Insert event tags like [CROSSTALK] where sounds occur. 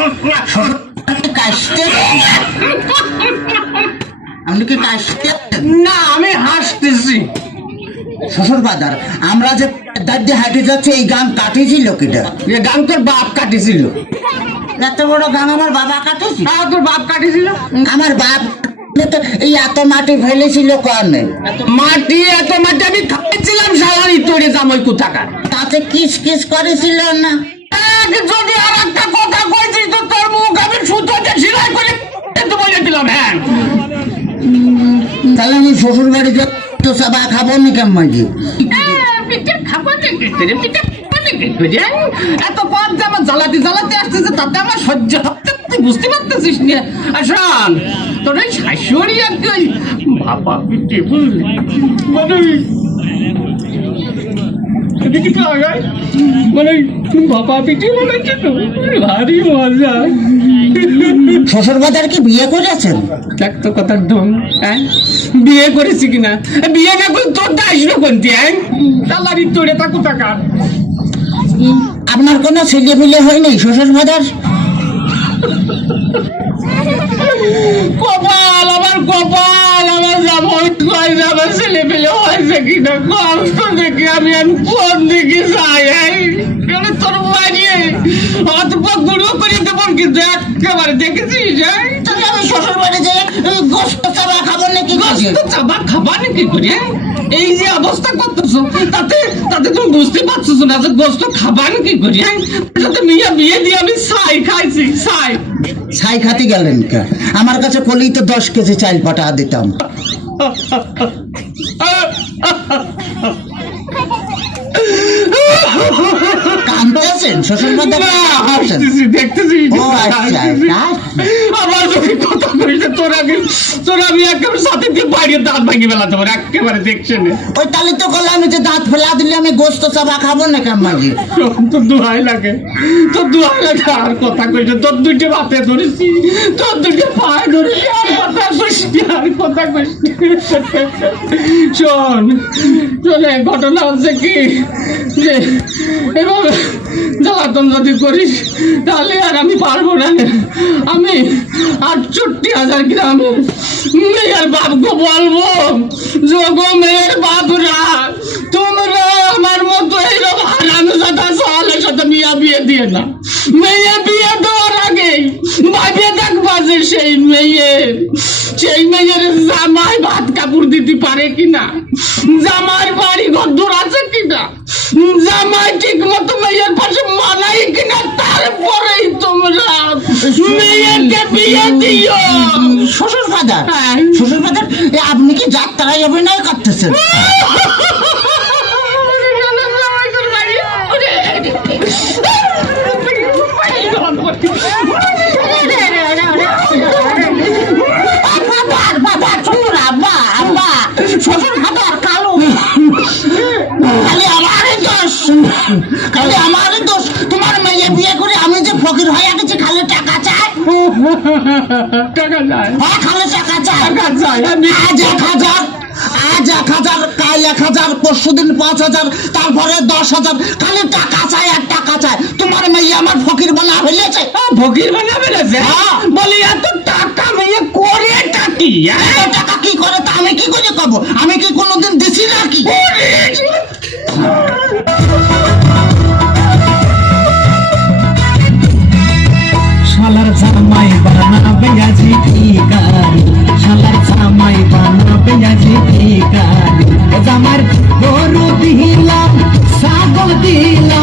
আপনি কাশতে আপনি কি কাশতে না আমি হাসতেছি। শ্বশুর বাজার আমরা যে দাদি হাঁটে যাচ্ছে এই গান কাটিয়েছিল কিটা? এ গান তোর বাপ কাটিছিল এত বড় গান আমার বাবা কাটেছিল হ্যাঁ তোর বাপ কাটিছিল আমার বাপ এই এত মাটি ফেলেছিল মাটি এত মাটি আমি খাইছিলাম সালারি তোরে জামাই কোথাকার? তাতে কিস কিস করেছিল না? যদি আর একটা কথা তো তোর মুখ আমি সুতোতে সেলাই করে তো বলে দিলাম হ্যাঁ। তাহলে আমি শ্বশুর বাড়িতে তো সাবা খাব না কেমন রে। এত পথ যে আমার জ্বালাতে জ্বালাতে আসতেছে তাতে আমার সহ্য তুই বুঝতে পারতেছিস না? আর শোন তোর ওই শাশুড়ি আর কি ওই বাবা পিঠে মানে মানে বাবা পিঠে বলেছে তো ভারী মজা। শ্বশুর বাজার কি বিয়ে করেছেন? দেখ তো কথার ঢং হ্যাঁ? বিয়ে করেছি কিনা বিয়ে না করে তোর আসবে কোনটি হ্যাঁ? সালারি তোরে থাকো টাকা আপনার কোনো ছেলে পিলে হয়নি শ্বশুর বাজার কপাল আমার কপাল। জামাই কয় যে আমার ছেলে পেলে হয়েছে কিনা? তো দেখি, আমি আর কোন দিকে যাই কেন তোর বাড়িয়ে অত গুঁড়ো করে দেবো কিন্তু একেবারে হ্যাঁ তাহলে আমি শ্বশুর বাড়ি যে গোস্ত চাবা খাব নাকি? গোস্ত চাবা খাবা নাকি করে এই যে অবস্থা করতেছো, তাতে তাতে তুমি বুঝতে পারছ না যে গোস্ত খাবা নাকি করে মিয়া বিয়ে দিয়ে আমি ছাই খাইছি, ছাই। ছাই খাতে গেলেন কে? আমার কাছে কলি তো দশ কেজি চাল পাঠা দিতাম। [LAUGHS] [LAUGHS] কাঁদতেছেন শ্বশুর হাসতেছি, দেখতেছি, ও আচ্ছা? আমার যদি কথা তোর আগে তোর আমি একেবারে সাথে দিয়ে বাইরে দাঁত ভাঙি বেলাতে পারে একেবারে দেখছে ওই তাহলে তো বললাম আমি যে দাঁত ফেলা দিলে আমি গোস্ত চাবা খাব না কেমন তোর দুহাই লাগে তোর দুহাই লাগে আর কথা কইছে তোর দুইটে হাতে ধরেছি তোর দুইটে পায়ে ধরেছি আর কথা কইছি আর কথা কইছি শোন শোনে ঘটনা হচ্ছে কি? যে এভাবে জ্বালাতন যদি করিস, তাহলে আর আমি পারব না আমি আটষট্টি হাজার গ্রামে মেয়ের বাপকে বলব যোগ মেয়ের বাপরা, তোমরা আমার মতো এইরকম হারানো সাথে সহলের সাথে মিয়া বিয়ে দিয়ে না। মেয়ে বিয়ে দেওয়ার আগে ভাবিয়ে দেখবা যে সেই মেয়ের সেই মেয়ের জামাই ভাত কাপড় দিতে পারে কিনা? জামাই বাড়ি ঘর দূর আছে কিনা? জামাই ঠিক মতো মেয়ের পাশে মানাই কিনা তারপরেই তোমরা মেয়েকে বিয়ে দিও। শ্বশুর ফাদার হ্যাঁ। শ্বশুর ফাদার আপনি কি যাত্রায় অভিনয় করতেছেন [LAUGHS] আব্বা, আব্বা, আব্বা, শ্বশুর, আব্বা, আব্বা, শ্বশুর ফাদার কালো খালি আমারই দোষ খালি আমারই দোষ। তোমার মেয়ে বিয়ে করে আমি যে ফকির হয়ে গেছি খালি টাকা চাই? টাকা যায় হ্যাঁ খালি টাকা চাই। টাকা আমি আজ এক হাজার আজ এক হাজার কাল এক হাজার পরশু দিন পাঁচ হাজার তারপরে দশ হাজার। খালি টাকা চাই আর টাকা চাই। তোমার মেয়ে আমার ফকির বানা হইলেছে ভগির বানাবে না যে হ্যাঁ। বলি এত টাকা মেয়ে করে টাকি এত টাকা কি করে তা আমি কি করে কব আমি কি কোনোদিন দিছি নাকি? আছে ঠিকানা আমার গরু দিলাম ছাগল দিলাম